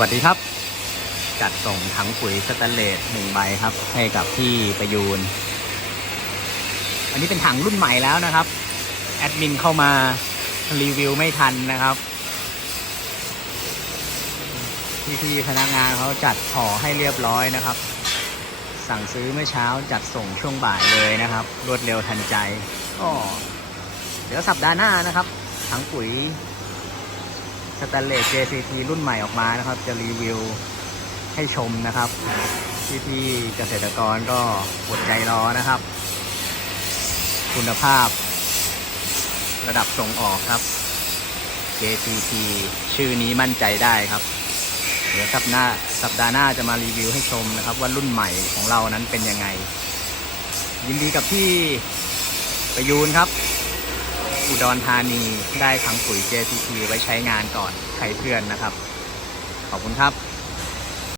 วัสดีครับ จัดส่งถังปุ๋ยสแตนเลสหนึ่งใบครับ ให้กับพี่ประยูน อันนี้เป็นถังรุ่นใหม่แล้วนะครับ แอดมินเข้ามารีวิวไม่ทันนะครับ พี่ๆพนักงานเขาจัดห่อให้เรียบร้อยนะครับ สั่งซื้อเมื่อเช้าจัดส่งช่วงบ่ายเลยนะครับ รวดเร็วทันใจก็เดี๋ยวสัปดาห์หน้านะครับถังปุ๋ย สแตนเลส JCT รุ่นใหม่ออกมานะครับ จะรีวิวให้ชมนะครับพี่พี่เกษตรกรก็อดใจรอนะครับ คุณภาพ ระดับส่งออกครับ JCT ชื่อนี้มั่นใจได้ครับ เดี๋ยวสัปดาห์สัปดาห์หน้าจะมารีวิวให้ชมนะครับ ว่ารุ่นใหม่ของเรานั้นเป็นยังไง ยินดีกับพี่ประยูนครับ อุดรธานีได้ถังปุ๋ย JTP ไว้ใช้งานก่อนใครเพื่อนนะครับ ขอบคุณครับ